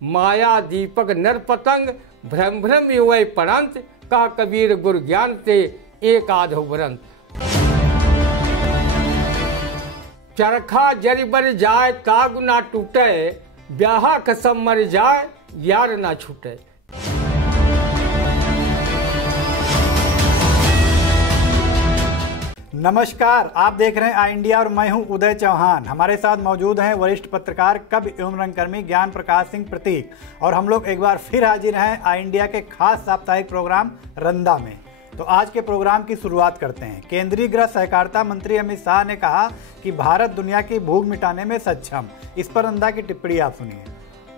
माया दीपक नर पतंग भ्रम भ्रम युवै पड़ंत का कबीर गुर ज्ञान ते एक आधो वरंत। चरखा जरि बर जाए ताग ना टूटे, ब्याहा कसम मर जाए यार ना छूटे। नमस्कार, आप देख रहे हैं आई इंडिया और मैं हूं उदय चौहान। हमारे साथ मौजूद हैं वरिष्ठ पत्रकार कवि एवं रंगकर्मी ज्ञान प्रकाश सिंह प्रतीक, और हम लोग एक बार फिर हाजिर हैं आई इंडिया के खास साप्ताहिक प्रोग्राम रंदा में। तो आज के प्रोग्राम की शुरुआत करते हैं। केंद्रीय गृह सहकारिता मंत्री अमित शाह ने कहा कि भारत दुनिया की भूख मिटाने में सक्षम। इस पर रंदा की टिप्पणी आप सुनिए।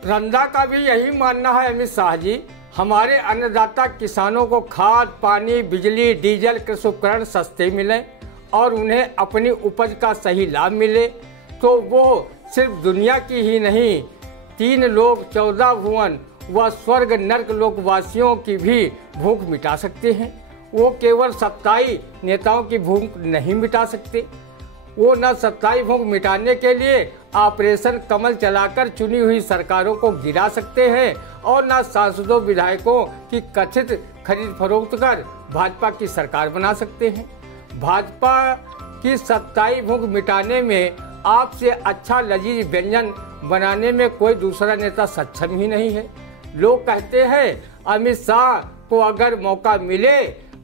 रंदा का भी यही मानना है अमित शाह जी, हमारे अन्नदाता किसानों को खाद पानी बिजली डीजल कृषि उपकरण सस्ते मिले और उन्हें अपनी उपज का सही लाभ मिले तो वो सिर्फ दुनिया की ही नहीं 3 लोक 14 भुवन व स्वर्ग नर्क लोकवासियों की भी भूख मिटा सकते हैं। वो केवल सत्ताई नेताओं की भूख नहीं मिटा सकते। वो न सत्ताई भूख मिटाने के लिए ऑपरेशन कमल चलाकर चुनी हुई सरकारों को गिरा सकते हैं और न सांसदों विधायकों की कथित खरीद फरोख्त कर भाजपा की सरकार बना सकते हैं। भाजपा की सत्ताई भूख मिटाने में आपसे अच्छा लजीज व्यंजन बनाने में कोई दूसरा नेता सक्षम ही नहीं है। लोग कहते हैं अमित शाह को अगर मौका मिले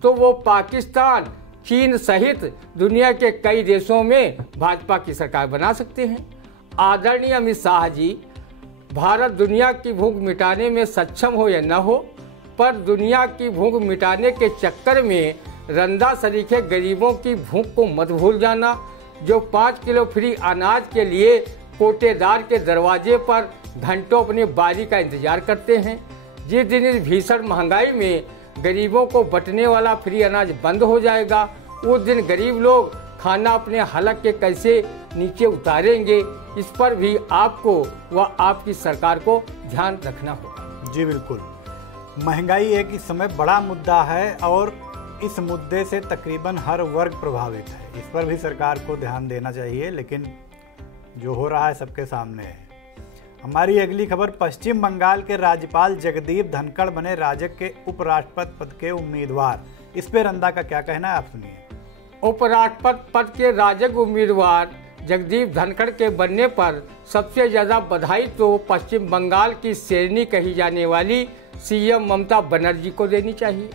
तो वो पाकिस्तान चीन सहित दुनिया के कई देशों में भाजपा की सरकार बना सकते हैं। आदरणीय अमित शाह जी, भारत दुनिया की भूख मिटाने में सक्षम हो या न हो, पर दुनिया की भूख मिटाने के चक्कर में रंदा सरीखे गरीबों की भूख को मत भूल जाना, जो 5 किलो फ्री अनाज के लिए कोटेदार के दरवाजे पर घंटों अपनी बारी का इंतजार करते हैं। जिस दिन इस भीषण महंगाई में गरीबों को बंटने वाला फ्री अनाज बंद हो जाएगा, उस दिन गरीब लोग खाना अपने हलक के कैसे नीचे उतारेंगे, इस पर भी आपको व आपकी सरकार को ध्यान रखना होगा। जी बिल्कुल, महंगाई एक इस समय बड़ा मुद्दा है और इस मुद्दे से तकरीबन हर वर्ग प्रभावित है। इस पर भी सरकार को ध्यान देना चाहिए, लेकिन जो हो रहा है सबके सामने है। हमारी अगली खबर, पश्चिम बंगाल के राज्यपाल जगदीप धनखड़ बने राजग के उपराष्ट्रपति पद के उम्मीदवार। इस पे रंदा का क्या कहना है, आप सुनिए। उपराष्ट्रपति पद के राजग उम्मीदवार जगदीप धनखड़ के बनने पर सबसे ज्यादा बधाई तो पश्चिम बंगाल की शेरनी कही जाने वाली सीएम ममता बनर्जी को देनी चाहिए,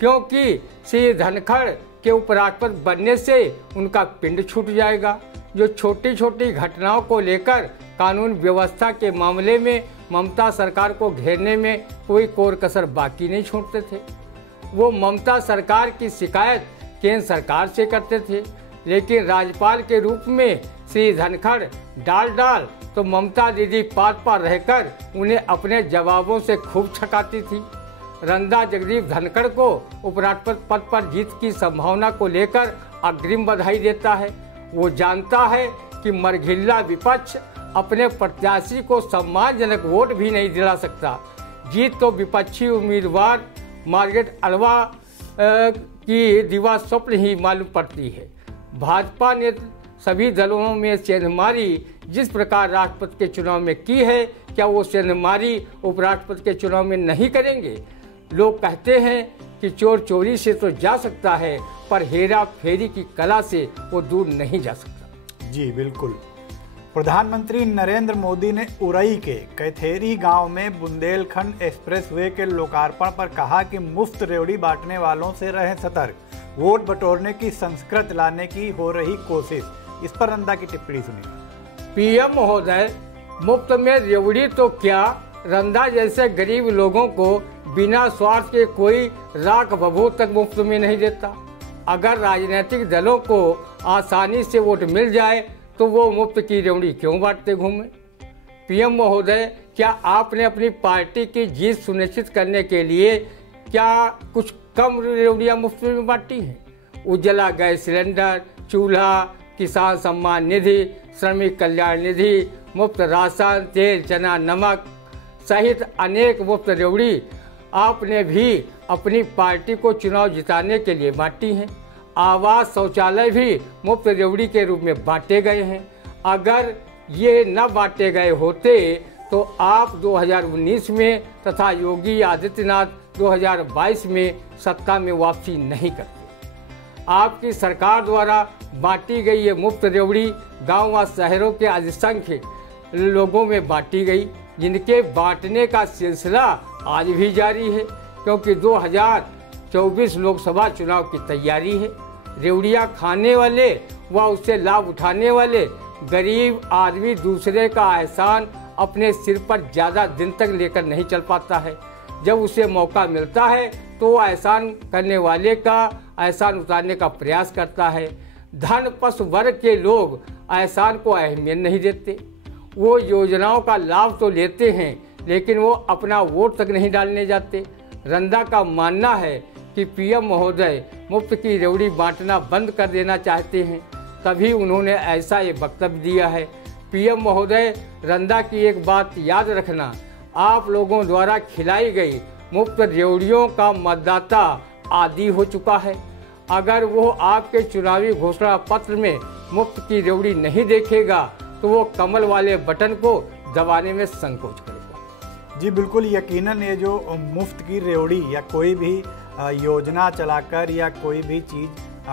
क्योंकि श्री धनखड़ के उपराष्ट्रपति बनने से उनका पिंड छूट जाएगा। जो छोटी छोटी घटनाओं को लेकर कानून व्यवस्था के मामले में ममता सरकार को घेरने में कोई कोर कसर बाकी नहीं छोड़ते थे। वो ममता सरकार की शिकायत केंद्र सरकार से करते थे, लेकिन राज्यपाल के रूप में श्री धनखड़ डाल तो ममता दीदी पार रहकर उन्हें अपने जवाबों से खूब छकाती थी। रंदा जगदीप धनखड़ को उपराष्ट्रपति पद पर जीत की संभावना को लेकर अग्रिम बधाई देता है। वो जानता है कि मरघिल्ला विपक्ष अपने प्रत्याशी को सम्मानजनक वोट भी नहीं दिला सकता। जीत तो विपक्षी उम्मीदवार मार्गरेट अल्वा की दिवा स्वप्न ही मालूम पड़ती है। भाजपा ने सभी दलों में सेंधमारी जिस प्रकार राष्ट्रपति के चुनाव में की है, क्या वो सेंधमारी उपराष्ट्रपति के चुनाव में नहीं करेंगे? लोग कहते हैं कि चोर चोरी से तो जा सकता है, पर हेरा फेरी की कला से वो दूर नहीं जा सकता। जी बिल्कुल। प्रधानमंत्री नरेंद्र मोदी ने उरई के कैथेरी गांव में बुंदेलखंड एक्सप्रेसवे के लोकार्पण पर कहा कि मुफ्त रेवड़ी बांटने वालों से रहें सतर्क, वोट बटोरने की संस्कृति लाने की हो रही कोशिश। इस पर रंदा की टिप्पणी सुनिए। पीएम महोदय, मुफ्त में रेवड़ी तो क्या, रंदा जैसे गरीब लोगों को बिना स्वार्थ के कोई राख बबूत तक मुफ्त में नहीं देता। अगर राजनीतिक दलों को आसानी से वोट मिल जाए तो वो मुफ्त की रेवड़ी क्यों बांटते घूमे? पीएम महोदय, क्या आपने अपनी पार्टी की जीत सुनिश्चित करने के लिए क्या कुछ कम रेवड़ियाँ मुफ्त में बांटी हैं? उज्ज्वला गैस सिलेंडर, चूल्हा, किसान सम्मान निधि, श्रमिक कल्याण निधि, मुफ्त राशन, तेल चना नमक सहित अनेक मुफ्त रेवड़ी आपने भी अपनी पार्टी को चुनाव जिताने के लिए बांटी हैं। आवास शौचालय भी मुफ्त रेवड़ी के रूप में बांटे गए हैं। अगर ये न बांटे गए होते तो आप 2019 में तथा योगी आदित्यनाथ 2022 में सत्ता में वापसी नहीं करते। आपकी सरकार द्वारा बांटी गई ये मुफ्त रेवड़ी गांव व शहरों के असंख्य लोगों में बांटी गई, जिनके बांटने का सिलसिला आज भी जारी है, क्योंकि 2024 लोकसभा चुनाव की तैयारी है। रेवड़ियाँ खाने वाले व उससे लाभ उठाने वाले गरीब आदमी दूसरे का एहसान अपने सिर पर ज़्यादा दिन तक लेकर नहीं चल पाता है। जब उसे मौका मिलता है तो वो एहसान करने वाले का एहसान उतारने का प्रयास करता है। धन पशु वर्ग के लोग एहसान को अहमियत नहीं देते। वो योजनाओं का लाभ तो लेते हैं, लेकिन वो अपना वोट तक नहीं डालने जाते। रंदा का मानना है कि पीएम महोदय मुफ्त की रेवड़ी बांटना बंद कर देना चाहते हैं, तभी उन्होंने ऐसा ये वक्तव्य दिया है। पीएम महोदय, रंदा की एक बात याद रखना, आप लोगों द्वारा खिलाई गई मुफ्त रेवड़ियों का मतदाता आदी हो चुका है। अगर वो आपके चुनावी घोषणा पत्र में मुफ्त की रेवड़ी नहीं देखेगा तो वो कमल वाले बटन को दबाने में संकोच करेगा। जी बिल्कुल, यकीनन ये जो मुफ्त की रेवड़ी या कोई भी योजना चलाकर या कोई भी चीज़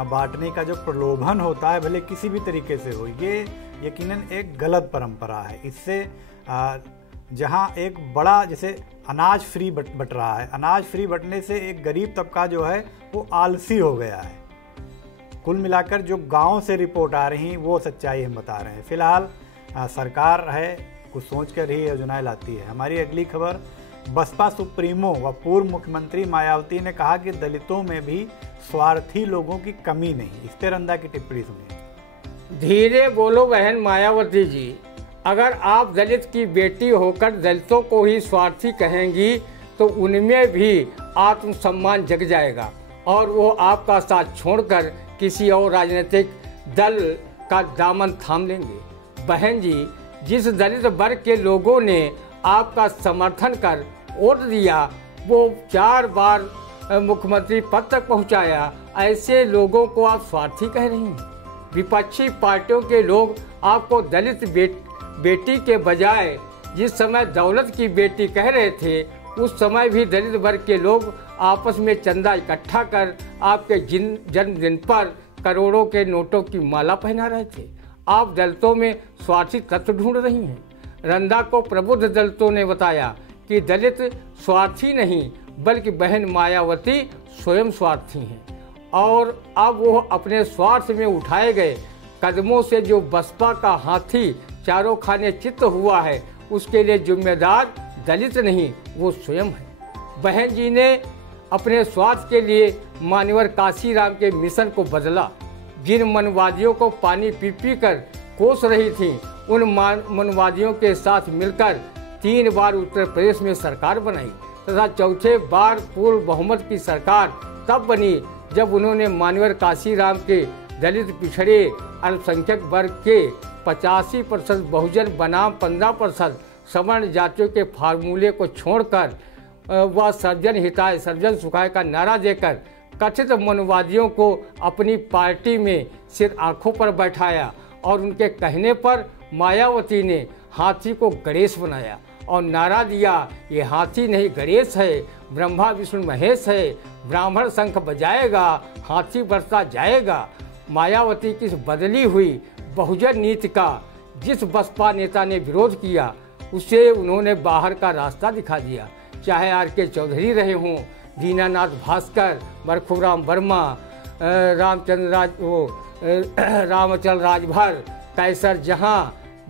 बांटने का जो प्रलोभन होता है, भले किसी भी तरीके से हो, ये यकीनन एक गलत परंपरा है। इससे जहाँ एक बड़ा जैसे अनाज फ्री बट रहा है, अनाज फ्री बटने से एक गरीब तबका जो है वो आलसी हो गया है। कुल मिलाकर जो गांव से रिपोर्ट आ रही वो सच्चाई हम बता रहे हैं। फिलहाल सरकार है कुछ सोच कर ही योजनाएं लाती है। हमारी अगली खबर, बसपा सुप्रीमो व पूर्व मुख्यमंत्री मायावती ने कहा कि दलितों में भी स्वार्थी लोगों की कमी नहीं। इस पर रंदा की टिप्पणी सुनिए। धीरे बोलो बहन मायावती जी, अगर आप दलित की बेटी होकर दलितों को ही स्वार्थी कहेंगी तो उनमें भी आत्मसम्मान जग जाएगा और वो आपका साथ छोड़कर किसी और राजनीतिक दल का दामन थाम लेंगे। बहन जी, जिस दलित वर्ग के लोगों ने आपका समर्थन कर वोट दिया, वो 4 बार मुख्यमंत्री पद तक पहुंचाया, ऐसे लोगों को आप स्वार्थी कह रही हैं। विपक्षी पार्टियों के लोग आपको दलित बेटी के बजाय जिस समय दौलत की बेटी कह रहे थे, उस समय भी दलित वर्ग के लोग आपस में चंदा इकट्ठा कर आपके जन्मदिन पर करोड़ों के नोटों की माला पहना रहे थे। आप दलितों में स्वार्थी तत्व ढूंढ रही हैं। रंदा को प्रबुद्ध दलितों ने बताया कि दलित स्वार्थी नहीं बल्कि बहन मायावती स्वयं स्वार्थी हैं, और अब वो अपने स्वार्थ में उठाए गए कदमों से जो बसपा का हाथी चारों खाने चित्त हुआ है, उसके लिए जिम्मेदार दलित नहीं, वो स्वयं है। बहन जी ने अपने स्वार्थ के लिए मान्यवर काशीराम के मिशन को बदला। जिन मनवादियों को पानी पी पी कर कोस रही थी, उन मनवादियों के साथ मिलकर 3 बार उत्तर प्रदेश में सरकार बनाई तथा चौथे बार पूर्ण बहुमत की सरकार तब बनी जब उन्होंने मान्यवर काशीराम के दलित पिछड़े अल्पसंख्यक वर्ग के 85% बहुजन बनाम 15% सवर्ण जातियों के फार्मूले को छोड़कर वह सर्वजन हिताय सर्वजन सुखाय का नारा देकर कथित मनवादियों को अपनी पार्टी में सिर आंखों पर बैठाया, और उनके कहने पर मायावती ने हाथी को गणेश बनाया और नारा दिया, ये हाथी नहीं गणेश है, ब्रह्मा विष्णु महेश है, ब्राह्मण शंख बजाएगा, हाथी बरसा जाएगा। मायावती की बदली हुई बहुजन नीति का जिस बसपा नेता ने विरोध किया, उसे उन्होंने बाहर का रास्ता दिखा दिया। चाहे RK चौधरी रहे हों, दीनानाथ भास्कर, बरखुराम वर्मा, रामचंद्र राजभर, कैसर जहां,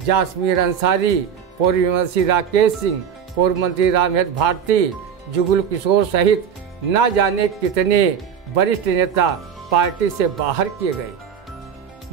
जासमीर अंसारी, पूर्व राकेश सिंह, पूर्व मंत्री रामहेत भारती, जुगल किशोर सहित न जाने कितने वरिष्ठ नेता पार्टी से बाहर किए गए।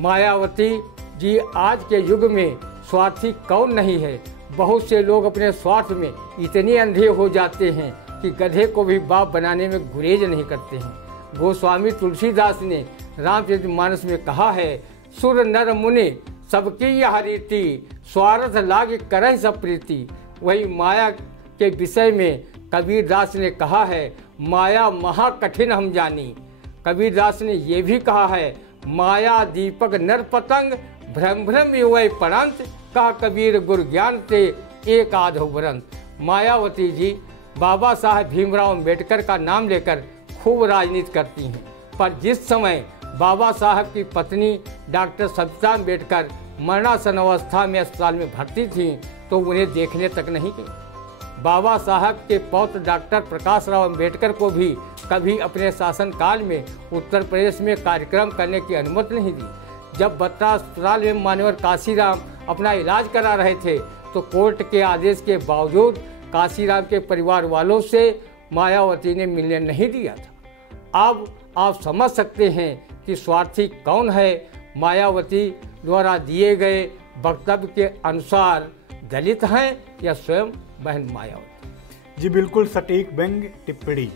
मायावती जी, आज के युग में स्वार्थी कौन नहीं है। बहुत से लोग अपने स्वार्थ में इतने अंधे हो जाते हैं कि गधे को भी बाप बनाने में गुरेज नहीं करते हैं। गोस्वामी तुलसीदास ने रामचरितमानस में कहा है, सुर नर मुनि सबकी यह रीति, स्वार्थ लाग करहि सब प्रीति। वही माया के विषय में कबीरदास ने कहा है, माया महा कठिन हम जानी। कबीरदास ने ये भी कहा है, माया दीपक नर पतंग, भ्रम भ्रम युवै पड़ंत, कहा कबीर गुर ज्ञान ते एक आध उभरन। मायावती जी बाबा साहब भीमराव अम्बेडकर का नाम लेकर खूब राजनीति करती हैं, पर जिस समय बाबा साहब की पत्नी डॉक्टर सविता अम्बेडकर मरणासन अवस्था में अस्पताल में भर्ती थी तो उन्हें देखने तक नहीं गई। बाबा साहब के पौत्र डॉक्टर प्रकाश राव अम्बेडकर को भी कभी अपने शासनकाल में उत्तर प्रदेश में कार्यक्रम करने की अनुमति नहीं दी। जब बत्रा अस्पताल में मान्यवर काशीराम अपना इलाज करा रहे थे तो कोर्ट के आदेश के बावजूद काशीराम के परिवार वालों से मायावती ने मिलने नहीं दिया था। अब आप समझ सकते हैं कि स्वार्थी कौन है। मायावती द्वारा दिए गए वक्तव्य के अनुसार दलित हैं या स्वयं बहन मायावती। जी बिल्कुल सटीक व्यंग्य टिप्पणी।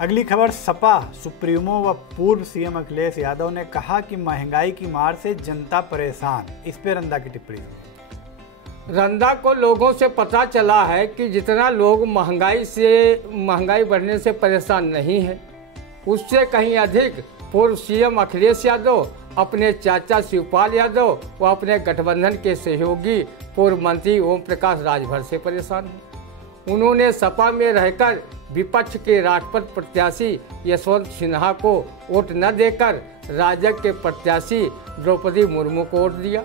अगली खबर, सपा सुप्रीमो व पूर्व सीएम अखिलेश यादव ने कहा कि महंगाई की मार से जनता परेशान। इस पे रंदा की टिप्पणी। रंदा को लोगों से पता चला है कि जितना लोग महंगाई बढ़ने से परेशान नहीं है, उससे कहीं अधिक पूर्व सीएम अखिलेश यादव, अपने चाचा शिवपाल यादव व अपने गठबंधन के सहयोगी पूर्व मंत्री ओम प्रकाश राजभर से परेशान हैं। उन्होंने सपा में रहकर विपक्ष के राष्ट्रपति प्रत्याशी यशवंत सिन्हा को वोट न देकर राजग के प्रत्याशी द्रौपदी मुर्मू को वोट दिया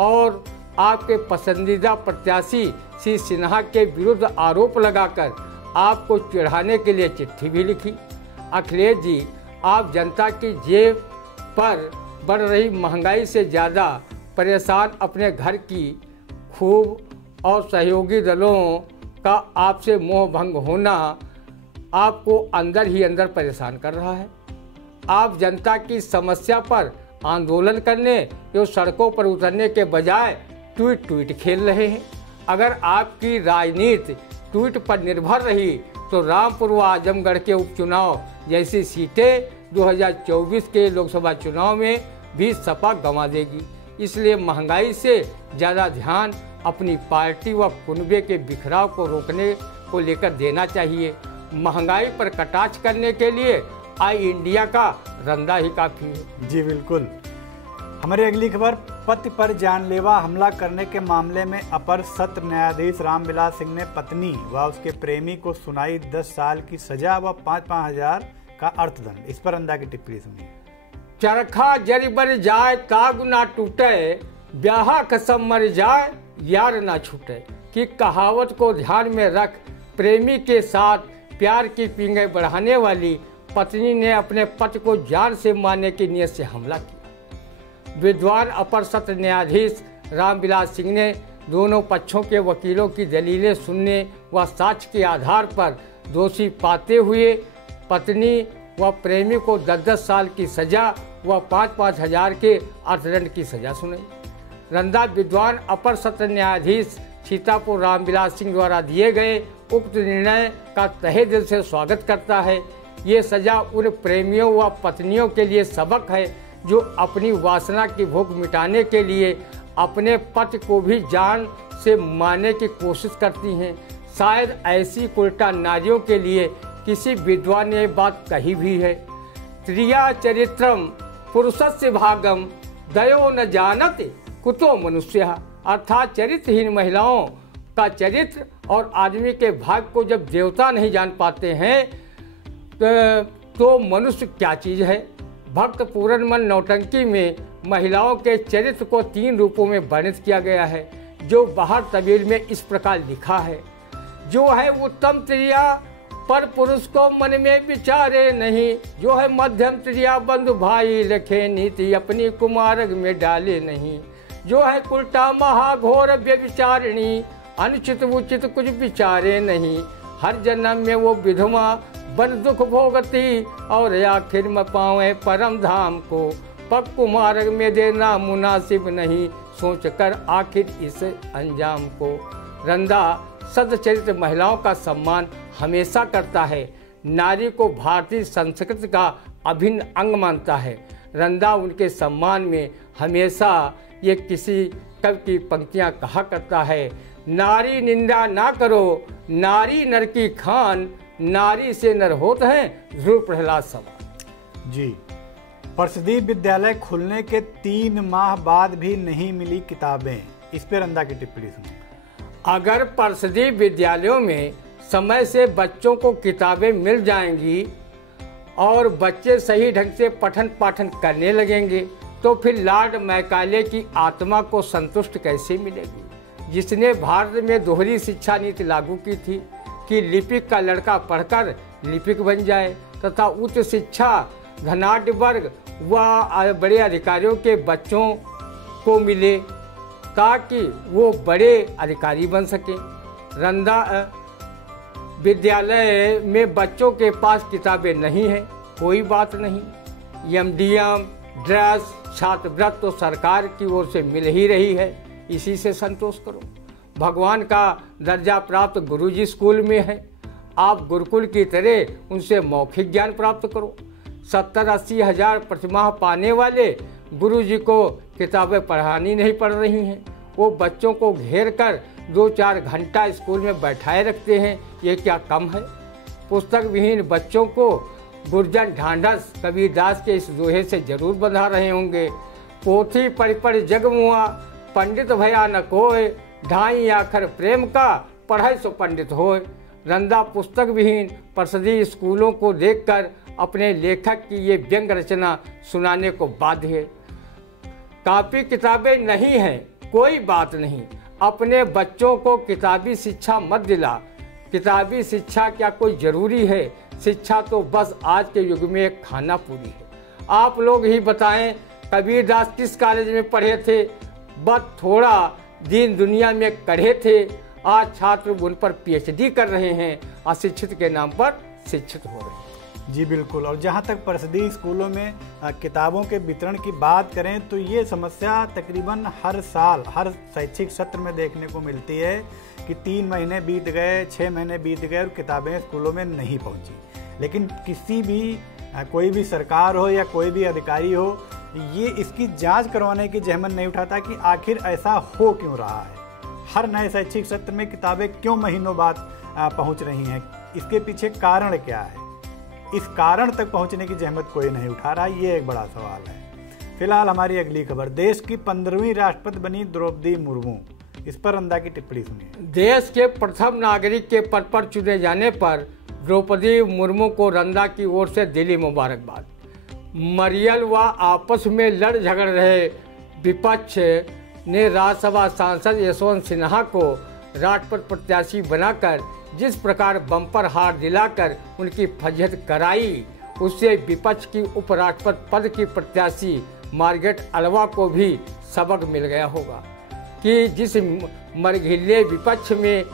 और आपके पसंदीदा प्रत्याशी श्री सिन्हा के विरुद्ध आरोप लगाकर आपको चिढ़ाने के लिए चिट्ठी भी लिखी। अखिलेश जी, आप जनता की जेब पर बढ़ रही महंगाई से ज़्यादा परेशान अपने घर की खूब और सहयोगी दलों का आपसे मोह भंग होना आपको अंदर ही अंदर परेशान कर रहा है। आप जनता की समस्या पर आंदोलन करने या सड़कों पर उतरने के बजाय ट्वीट खेल रहे हैं। अगर आपकी राजनीति ट्वीट पर निर्भर रही तो रामपुर व आजमगढ़ के उपचुनाव जैसी सीटें 2024 के लोकसभा चुनाव में भी सपा गंवा देगी। इसलिए महंगाई से ज़्यादा ध्यान अपनी पार्टी व कुनबे के बिखराव को रोकने को लेकर देना चाहिए। महंगाई पर कटाक्ष करने के लिए आई इंडिया का रंदा ही काफ़ी है। जी बिल्कुल। हमारी अगली खबर, पति पर जानलेवा हमला करने के मामले में अपर सत्र न्यायाधीश रामविलास सिंह ने पत्नी व उसके प्रेमी को सुनाई 10 साल की सजा व 5-5 हजार का अर्थदंड। इस पर रंदा की टिप्पणी सुनिए। चरखा जरी बर जाए ताग ना टूटे, ब्याह कसम मर जाए यार ना छूटे की कहावत को ध्यान में रख प्रेमी के साथ प्यार की पींगे बढ़ाने वाली पत्नी ने अपने पति को जान से मारने की नीयत से हमला किया। विद्वान अपर सत्र न्यायाधीश रामविलास सिंह ने दोनों पक्षों के वकीलों की दलीलें सुनने व साक्ष्य के आधार पर दोषी पाते हुए पत्नी व प्रेमी को 10-10 साल की सजा व 5-5 हजार के अर्थदंड की सजा सुनाई। रंदा विद्वान अपर सत्र न्यायाधीश सीतापुर रामविलास सिंह द्वारा दिए गए उक्त निर्णय का तहे दिल से स्वागत करता है। ये सजा उन प्रेमियों व पत्नियों के लिए सबक है जो अपनी वासना की भूख मिटाने के लिए अपने पति को भी जान से मारने की कोशिश करती हैं। शायद ऐसी उल्टा नारियों के लिए किसी विद्वान ने बात कही भी है, त्रिया चरित्रम पुरुषस्य भागम दयो न जानते कुतो मनुष्य। अर्थात चरित्रहीन महिलाओं का चरित्र और आदमी के भाग को जब देवता नहीं जान पाते हैं तो मनुष्य क्या चीज़ है। भक्त पूरन मन नौटंकी में महिलाओं के चरित्र को 3 रूपों में वर्णित किया गया है, जो बाहर तबीर में इस प्रकार लिखा है। जो है उत्तम त्रिया पर पुरुष को मन में विचारे नहीं, जो है मध्यम त्रिया बंधु भाई लिखे नीति अपनी कुमार्ग में डाले नहीं, जो है उल्टा महाघोर व्यभिचारिणी अनुचित उचित कुछ विचारे नहीं, हर जन्म में वो विधवा बन दुख भोगती और आखिर में पावे परम धाम को, पग कुमार्ग में देना मुनासिब नहीं, सोच कर आखिर इस अंजाम को। रंदा सदचरित्र महिलाओं का सम्मान हमेशा करता है, नारी को भारतीय संस्कृति का अभिन्न अंग मानता है। रंदा उनके सम्मान में हमेशा ये किसी कवि की पंक्तियाँ कहा करता है, नारी निंदा ना करो नारी नर की खान, नारी से नर होते हैं ध्रुव प्रहलाद सभा। जी, परसदीप विद्यालय खुलने के 3 माह बाद भी नहीं मिली किताबें। इस पर रंदा की टिप्पणी सुनिए। अगर परिषदीय विद्यालयों में समय से बच्चों को किताबें मिल जाएंगी और बच्चे सही ढंग से पठन पाठन करने लगेंगे तो फिर लॉर्ड मैकाले की आत्मा को संतुष्ट कैसे मिलेगी, जिसने भारत में दोहरी शिक्षा नीति लागू की थी कि लिपिक का लड़का पढ़कर लिपिक बन जाए तथा उच्च शिक्षा धनाढ्य वर्ग व बड़े अधिकारियों के बच्चों को मिले ताकि वो बड़े अधिकारी बन सके। रंदा विद्यालय में बच्चों के पास किताबें नहीं हैं, कोई बात नहीं। एमडीएम, ड्रेस, छात्रवृत्ति तो सरकार की ओर से मिल ही रही है, इसी से संतोष करो। भगवान का दर्जा प्राप्त गुरुजी स्कूल में है, आप गुरुकुल की तरह उनसे मौखिक ज्ञान प्राप्त करो। 70-80 हज़ार प्रतिमाह पाने वाले गुरुजी को किताबें पढ़ानी नहीं पड़ रही हैं, वो बच्चों को घेर कर 2-4 घंटा स्कूल में बैठाए रखते हैं, ये क्या कम है। पुस्तक विहीन बच्चों को गुरजन ढांढस कबीरदास के इस दोहे से जरूर बंधा रहे होंगे। पोथी पढ़ पढ़ जग मुआ, पंडित भया न कोय, ढाई आखर प्रेम का, पढ़ाई सो पंडित होय। रंदा पुस्तक विहीन परिषदीय स्कूलों को देखकर अपने लेखक की ये व्यंग रचना सुनाने को बाध्य है। कापी किताबें नहीं हैं, कोई बात नहीं, अपने बच्चों को किताबी शिक्षा मत दिला। किताबी शिक्षा क्या कोई जरूरी है? शिक्षा तो बस आज के युग में एक खाना पूरी है। आप लोग ही बताएं, कबीरदास किस कॉलेज में पढ़े थे? बस थोड़ा दिन दुनिया में कढ़े थे, आज छात्र उन पर पीएचडी कर रहे हैं, अशिक्षित के नाम पर शिक्षित हो रहे हैं। जी बिल्कुल। और जहाँ तक परिषदीय स्कूलों में किताबों के वितरण की बात करें तो ये समस्या तकरीबन हर साल हर शैक्षिक सत्र में देखने को मिलती है कि 3 महीने बीत गए, 6 महीने बीत गए और किताबें स्कूलों में नहीं पहुँची। लेकिन किसी भी कोई भी सरकार हो या कोई भी अधिकारी हो, ये इसकी जांच करवाने की जहमत नहीं उठाता कि आखिर ऐसा हो क्यों रहा है। हर नए शैक्षिक सत्र में किताबें क्यों महीनों बाद पहुंच रही हैं, इसके पीछे कारण क्या है? इस कारण तक पहुंचने की जहमत कोई नहीं उठा रहा, ये एक बड़ा सवाल है। फिलहाल हमारी अगली खबर, देश की 15वीं राष्ट्रपति बनी द्रौपदी मुर्मू, इस पर रंदा की टिप्पणी सुनिए। देश के प्रथम नागरिक के पद पर चुने जाने पर द्रौपदी मुर्मू को रंदा की ओर से दिली मुबारकबाद। मरियल व आपस में लड़ झगड़ रहे विपक्ष ने राज्यसभा सांसद यशवंत सिन्हा को राष्ट्रपति प्रत्याशी बनाकर जिस प्रकार बम्पर हार दिलाकर उनकी फजीहत कराई, उससे विपक्ष की उपराष्ट्रपति पद की प्रत्याशी मार्गरेट अल्वा को भी सबक मिल गया होगा कि जिस मरघिल्ले विपक्ष में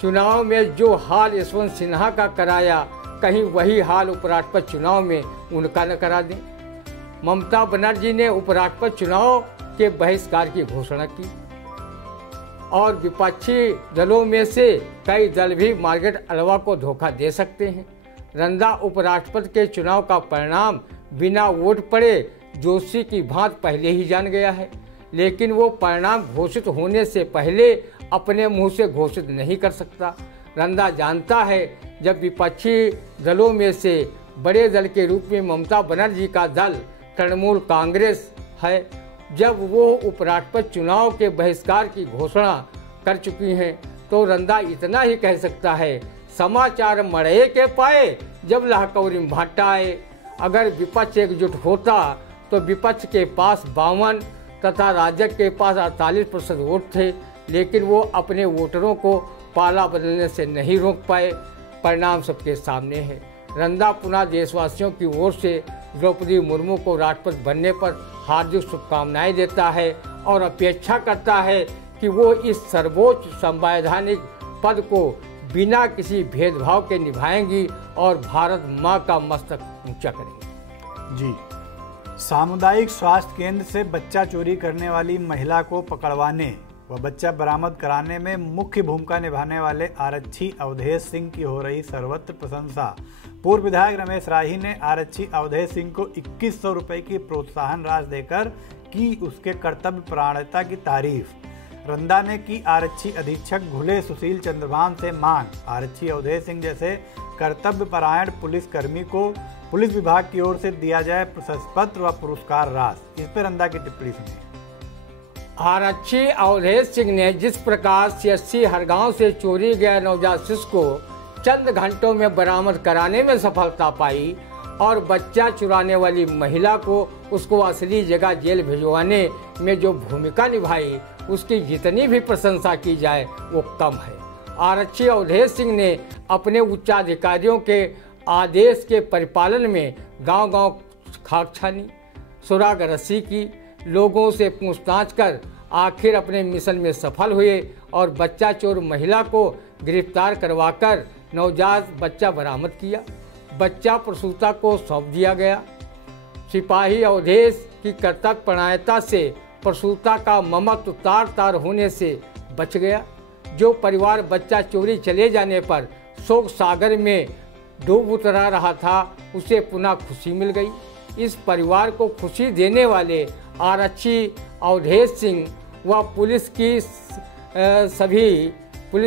चुनाव में जो हाल यशवंत सिन्हा का कराया, कहीं वही हाल उपराष्ट्रपति चुनाव में उनका न करा दें। ममता बनर्जी ने उपराष्ट्रपति चुनाव के बहिष्कार की घोषणा की और विपक्षी दलों में से कई दल भी मार्गरेट अल्वा को धोखा दे सकते हैं। रंदा उपराष्ट्रपति के चुनाव का परिणाम बिना वोट पड़े जोशी की भांति पहले ही जान गया है, लेकिन वो परिणाम घोषित होने से पहले अपने मुंह से घोषित नहीं कर सकता। रंदा जानता है जब विपक्षी दलों में से बड़े दल के रूप में ममता बनर्जी का दल तृणमूल कांग्रेस है, जब वो उपराष्ट्रपति चुनाव के बहिष्कार की घोषणा कर चुकी हैं, तो रंदा इतना ही कह सकता है, समाचार मड़े के पाए जब लहकौरी भाटा आए। अगर विपक्ष एकजुट होता तो विपक्ष के पास 52 तथा राजग के पास 48% वोट थे, लेकिन वो अपने वोटरों को पाला बदलने से नहीं रोक पाए। परिणाम सबके सामने है। रंदा पुनः देशवासियों की ओर से द्रौपदी मुर्मू को राष्ट्रपति बनने पर हार्दिक शुभकामनाएं देता है और अपेक्षा करता है कि वो इस सर्वोच्च संवैधानिक पद को बिना किसी भेदभाव के निभाएंगी और भारत माँ का मस्तक ऊंचा करेंगी। जी, सामुदायिक स्वास्थ्य केंद्र से बच्चा चोरी करने वाली महिला को पकड़वाने व बच्चा बरामद कराने में मुख्य भूमिका निभाने वाले आरक्षी अवधेश सिंह की हो रही सर्वत्र प्रशंसा। पूर्व विधायक रमेश राही ने आरक्षी अवधेश सिंह को 2100 रुपये की प्रोत्साहन राशि देकर की उसके कर्तव्य परायणता की तारीफ। रंदा ने की आरक्षी अधीक्षक घुले सुशील चंद्रभान से मांग, आरक्षी अवधेश सिंह जैसे कर्तव्य परायण पुलिसकर्मी को पुलिस विभाग की ओर से दिया जाए प्रशस्ति पत्र व पुरस्कार राशि। इस पर रंदा की टिप्पणी सुनिए। आरक्षी अवधेश सिंह ने जिस प्रकार CSC हरगांव से चोरी गया नवजात शिशु को चंद घंटों में बरामद कराने में सफलता पाई और बच्चा चुराने वाली महिला को उसको असली जगह जेल भिजवाने में जो भूमिका निभाई, उसकी जितनी भी प्रशंसा की जाए वो कम है। आरक्षी अवधेश सिंह ने अपने उच्चाधिकारियों के आदेश के परिपालन में गांव-गांव खाक छानी, सुराग रस्सी की, लोगों से पूछताछ कर आखिर अपने मिशन में सफल हुए और बच्चा चोर महिला को गिरफ्तार करवाकर नवजात बच्चा बरामद किया। बच्चा प्रसूता को सौंप दिया गया। सिपाही अवधेश की कर्तव्यपरायणता से प्रसूता का ममत्व तार होने से बच गया। जो परिवार बच्चा चोरी चले जाने पर शोक सागर में डूब उतरा रहा था, उसे पुनः खुशी मिल गई। इस परिवार को खुशी देने वाले आरक्षी अवधेश सिंह व पुलिस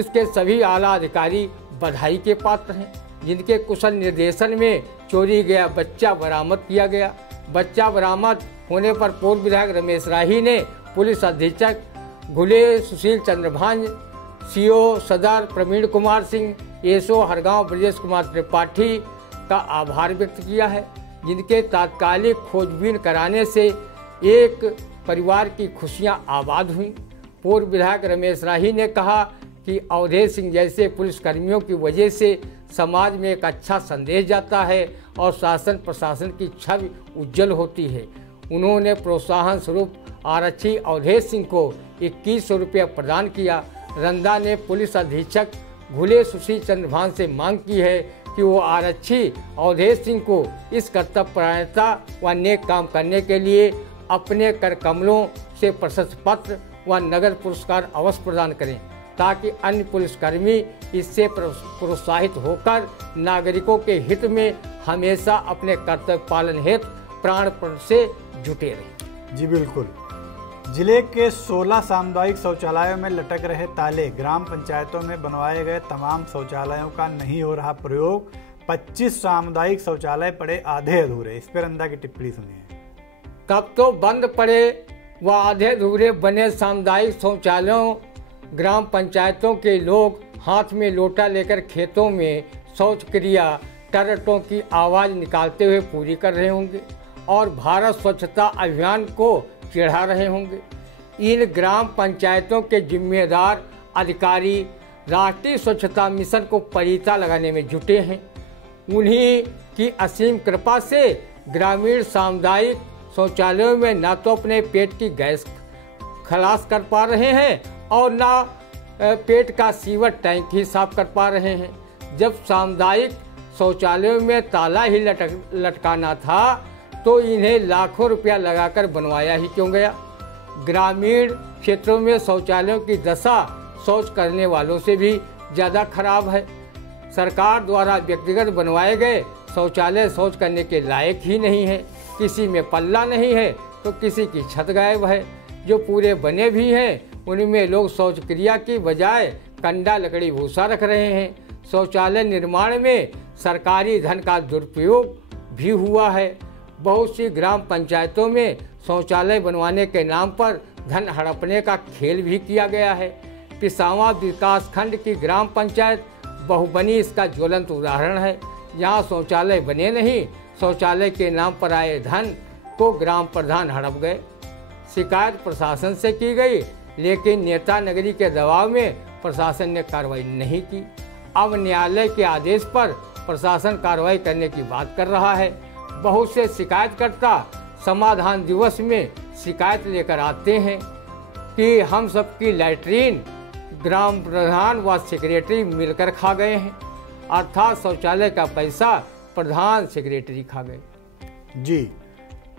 के सभी आला अधिकारी बधाई के पात्र हैं, जिनके कुशल निर्देशन में चोरी गया बच्चा बरामद किया गया। बच्चा बरामद होने पर पूर्व विधायक रमेश राही ने पुलिस अधीक्षक घुले सुशील चंद्रभान, CO सदर प्रवीण कुमार सिंह, SO हरगांव ब्रजेश कुमार त्रिपाठी का आभार व्यक्त किया है, जिनके तात्कालिक खोजबीन कराने से एक परिवार की खुशियां आबाद हुई। पूर्व विधायक रमेश राही ने कहा कि अवधेश सिंह जैसे पुलिसकर्मियों की वजह से समाज में एक अच्छा संदेश जाता है और शासन प्रशासन की छवि उज्जवल होती है। उन्होंने प्रोत्साहन स्वरूप आरक्षी अवधेश सिंह को 2100 रुपये प्रदान किया। रंदा ने पुलिस अधीक्षक घुले सुशील चंद्रभान से मांग की है कि वो आरक्षी अवधेश सिंह को इस कर्तव्यपरायणता व नेक काम करने के लिए अपने कर कमलों से प्रशस्ति पत्र व नगद पुरस्कार अवश्य प्रदान करें, ताकि अन्य पुलिसकर्मी इससे प्रोत्साहित होकर नागरिकों के हित में हमेशा अपने कर्तव्य पालन हेतु प्राणपण से जुटे रहें। जी बिल्कुल। जिले के 16 सामुदायिक शौचालयों में लटक रहे ताले, ग्राम पंचायतों में बनवाए गए तमाम शौचालयों का नहीं हो रहा प्रयोग, 25 सामुदायिक शौचालय पड़े आधे अधूरे। इस पर रंदा की टिप्पणी सुनिए। कब तो बंद पड़े व आधे अधूरे बने सामुदायिक शौचालयों, ग्राम पंचायतों के लोग हाथ में लोटा लेकर खेतों में शौच क्रिया टरटों की आवाज़ निकालते हुए पूरी कर रहे होंगे और भारत स्वच्छता अभियान को चिढ़ा रहे होंगे। इन ग्राम पंचायतों के जिम्मेदार अधिकारी राष्ट्रीय स्वच्छता मिशन को परीता लगाने में जुटे हैं। उन्हीं की असीम कृपा से ग्रामीण सामुदायिक शौचालयों में न तो अपने पेट की गैस खलास कर पा रहे हैं और न पेट का सीवर टैंक ही साफ कर पा रहे हैं। जब सामुदायिक शौचालयों में ताला ही लटकाना था तो इन्हें लाखों रुपया लगाकर बनवाया ही क्यों गया। ग्रामीण क्षेत्रों में शौचालयों की दशा शौच करने वालों से भी ज़्यादा खराब है। सरकार द्वारा व्यक्तिगत बनवाए गए शौचालय शौच करने के लायक ही नहीं है। किसी में पल्ला नहीं है तो किसी की छत गायब है। जो पूरे बने भी हैं उनमें लोग शौच क्रिया की बजाय कंडा लकड़ी भूसा रख रहे हैं। शौचालय निर्माण में सरकारी धन का दुरुपयोग भी हुआ है। बहुत सी ग्राम पंचायतों में शौचालय बनवाने के नाम पर धन हड़पने का खेल भी किया गया है। पिसावा विकासखंड की ग्राम पंचायत बहुबनी इसका ज्वलंत उदाहरण है। यहाँ शौचालय बने नहीं, शौचालय के नाम पर आए धन को ग्राम प्रधान हड़प गए। शिकायत प्रशासन से की गई, लेकिन नेता नगरी के दबाव में प्रशासन ने कार्रवाई नहीं की। अब न्यायालय के आदेश पर प्रशासन कार्रवाई करने की बात कर रहा है। बहुत से शिकायतकर्ता समाधान दिवस में शिकायत लेकर आते हैं कि हम सबकी लैट्रीन ग्राम प्रधान व सेक्रेटरी मिलकर खा गए हैं, अर्थात शौचालय का पैसा प्रधान सेक्रेटरी खा गए। जी,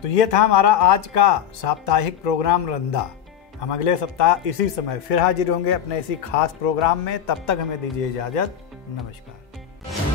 तो ये था हमारा आज का साप्ताहिक प्रोग्राम रंदा। हम अगले सप्ताह इसी समय फिर हाजिर होंगे अपने इसी खास प्रोग्राम में। तब तक हमें दीजिए इजाज़त। नमस्कार।